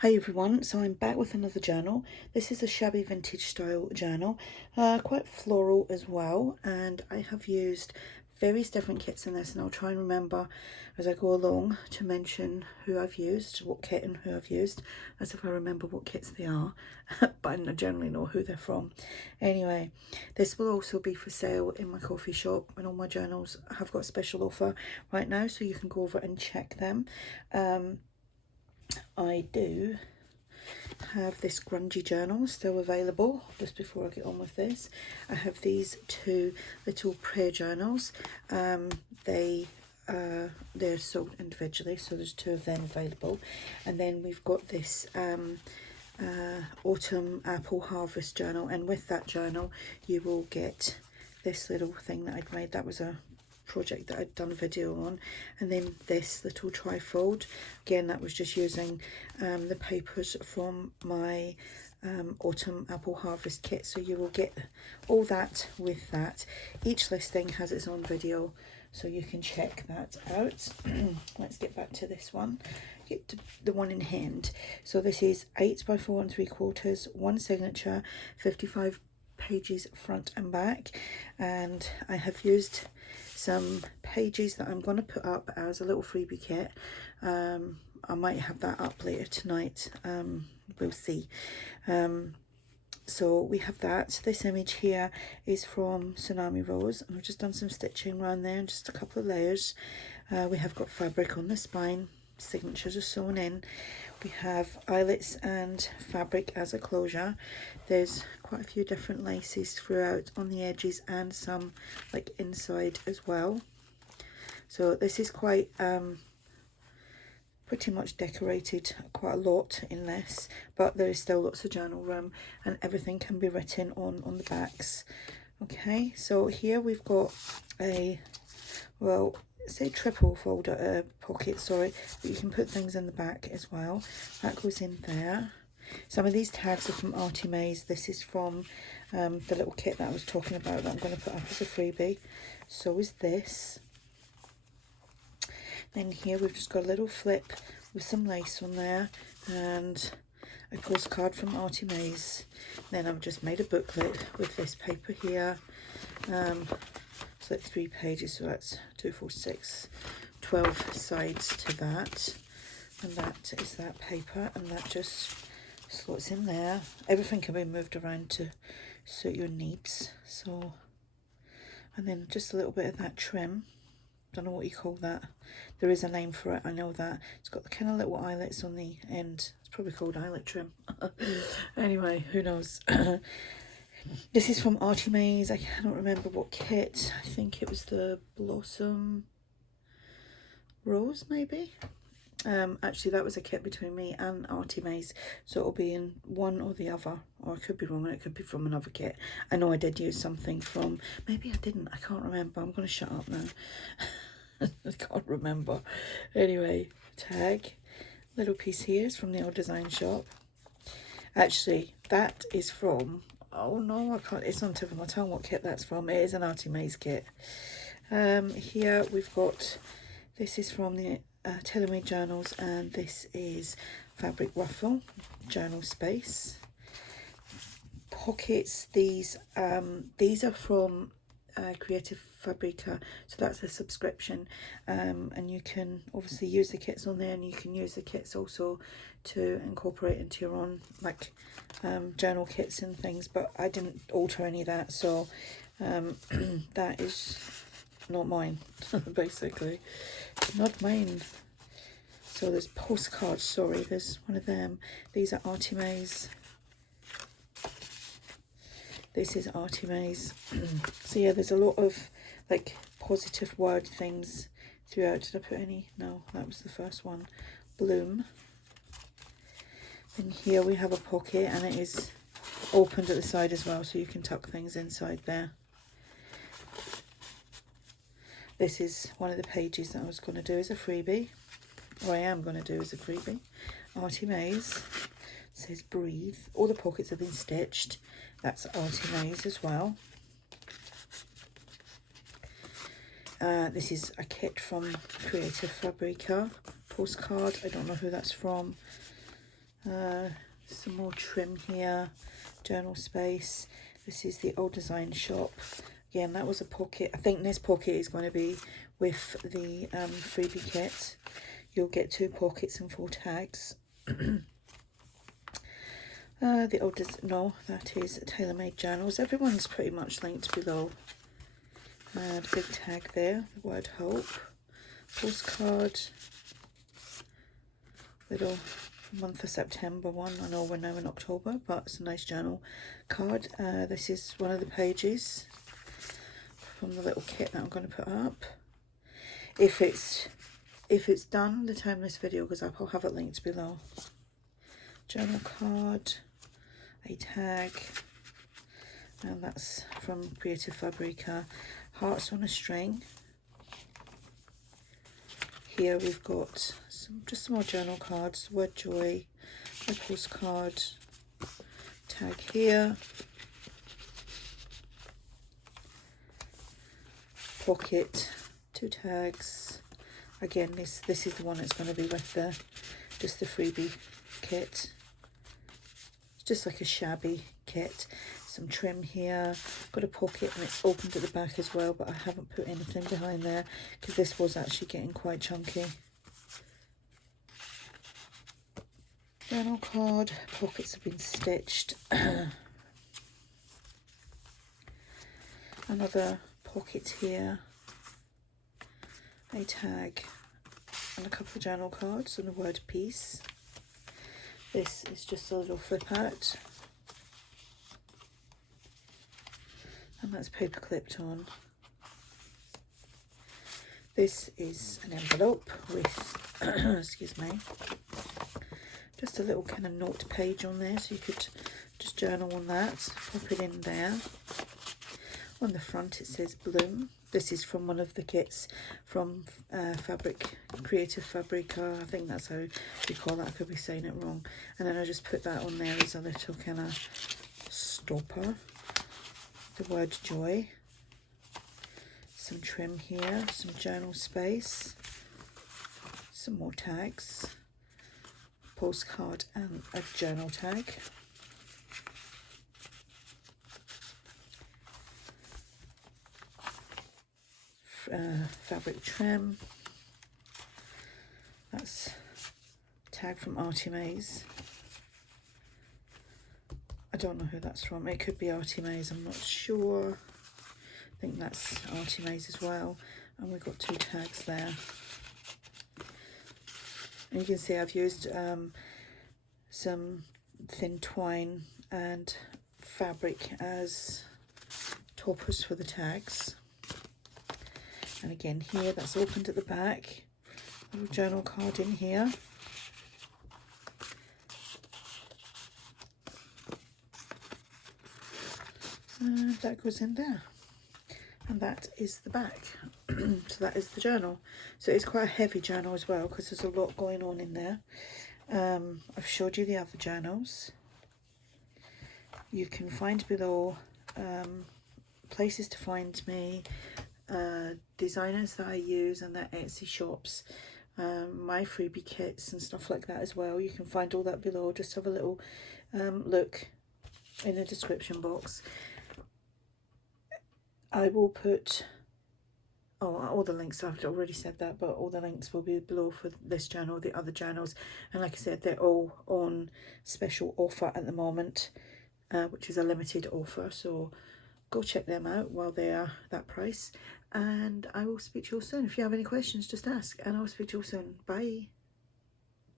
Hi everyone, so I'm back with another journal. This is a shabby vintage style journal, quite floral as well, and I have used various different kits in this, and I'll try and remember as I go along to mention who I've used, what kit and who I've used, as if I remember what kits they are, but I generally know who they're from. Anyway, this will also be for sale in my coffee shop, and all my journals have got a special offer right now, so you can go over and check them. I do have this grungy journal still available. Just before I get on with this, I have these two little prayer journals. They're sold individually, so there's two of them available. And then we've got this autumn apple harvest journal, and with that journal you will get this little thing that I'd made. That was a project that I'd done a video on, and then this little trifold, again that was just using the papers from my autumn apple harvest kit. So you will get all that with that. Each listing has its own video, so you can check that out. Let's get back to this one, get to the one in hand. So this is 8 by 4 3/4, one signature, 55 pages front and back, and I have used some pages that I'm going to put up as a little freebie kit. I might have that up later tonight, we'll see. So we have that. This image here is from Tsunami Rose, and I've just done some stitching around there and just a couple of layers. We have got fabric on the spine, signatures are sewn in. We have eyelets and fabric as a closure. There's quite a few different laces throughout on the edges and some like inside as well. So this is quite pretty much decorated quite a lot in this, but there is still lots of journal room and everything can be written on the backs. Okay, so here we've got a, well, say triple folder pocket, sorry, but you can put things in the back as well. That goes in there. Some of these tags are from ARTYmaze. This is from the little kit that I was talking about that I'm going to put up as a freebie. So is this. Then here we've just got a little flip with some lace on there and a postcard from ARTYmaze. Then I've just made a booklet with this paper here. It's like 3 pages, so that's 2, 4, 6, 12 sides to that. And that is that paper, and that just slots in there. Everything can be moved around to suit your needs. So, and then just a little bit of that trim. Don't know what you call that. There is a name for it, I know that. It's got the kind of little eyelets on the end. It's probably called eyelet trim. Anyway, who knows. This is from ARTYmaze. I cannot remember what kit. I think it was the Blossom Rose, maybe. Actually, that was a kit between me and ARTYmaze, so it'll be in one or the other, or I could be wrong, and it could be from another kit. I know I did use something from, maybe I didn't, I can't remember. I'm going to shut up now. I can't remember. Anyway, tag. Little piece here is from the old design shop. Actually, that is from, oh no, I can't, it's on tip of my tongue what kit that's from. It is an ARTYmaze kit. Here we've got, this is from the TaylorMadeJournals, and this is fabric ruffle, journal space. Pockets, these are from Creative Fabrica, so that's a subscription, and you can obviously use the kits on there, and you can use the kits also to incorporate into your own like journal kits and things, but I didn't alter any of that, so that is not mine. Basically not mine. So there's postcards, sorry, there's one of them. These are ARTYmaze. This is ARTYmaze. So yeah, there's a lot of like positive word things throughout. Did I put any? No, that was the first one. Bloom. And here we have a pocket, and it is opened at the side as well, so you can tuck things inside there. This is one of the pages that I was going to do as a freebie, or I am going to do as a freebie. ARTYmaze. It says breathe. All the pockets have been stitched. That's ARTYmaze as well. This is a kit from Creative Fabrica. Postcard. I don't know who that's from. Some more trim here, journal space. This is the Old Design Shop. Again, that was a pocket. I think this pocket is going to be with the freebie kit. You'll get 2 pockets and 4 tags. The old, no, that is TaylorMadeJournals. Everyone's pretty much linked below. The big tag there, the word hope. Postcard. Little month of September one. I know we're now in October, but it's a nice journal card. This is one of the pages from the little kit that I'm going to put up. If it's done the time this video goes up, I'll have it linked below. Journal card, a tag, and that's from Creative Fabrica. Hearts on a string. Here we've got just some more journal cards, word joy, a postcard, tag here, pocket, 2 tags. Again, this is the one that's going to be with just the freebie kit. It's just like a shabby kit. Some trim here, got a pocket and it's opened at the back as well, but I haven't put anything behind there because this was actually getting quite chunky. Journal card, pockets have been stitched. Another pocket here, a tag and a couple of journal cards and the word peace. This is just a little flip out. And that's paper clipped on. This is an envelope with, excuse me, just a little kind of note page on there, so you could just journal on that, pop it in there. On the front it says Bloom. This is from one of the kits from Creative Fabrica. I think that's how you call that. I could be saying it wrong. And then I just put that on there as a little kind of stopper. The word joy, some trim here, some journal space, some more tags, postcard and a journal tag. Fabric trim, that's tag from ARTYmaze. I don't know who that's from. It could be ARTYmaze, I'm not sure. I think that's ARTYmaze as well. And we've got 2 tags there. And you can see I've used some thin twine and fabric as toppers for the tags. And again here, that's opened at the back. A little journal card in here. And that goes in there, and that is the back. So that is the journal. So it's quite a heavy journal as well because there's a lot going on in there. I've showed you the other journals. You can find below places to find me, designers that I use and their Etsy shops, my freebie kits and stuff like that as well. You can find all that below. Just have a little look in the description box. I will put all the links. I've already said that, but all the links will be below for this journal, the other journals, and like I said, they're all on special offer at the moment, which is a limited offer, so go check them out while they are that price. And I will speak to you all soon. If you have any questions, just ask, and I'll speak to you all soon. Bye.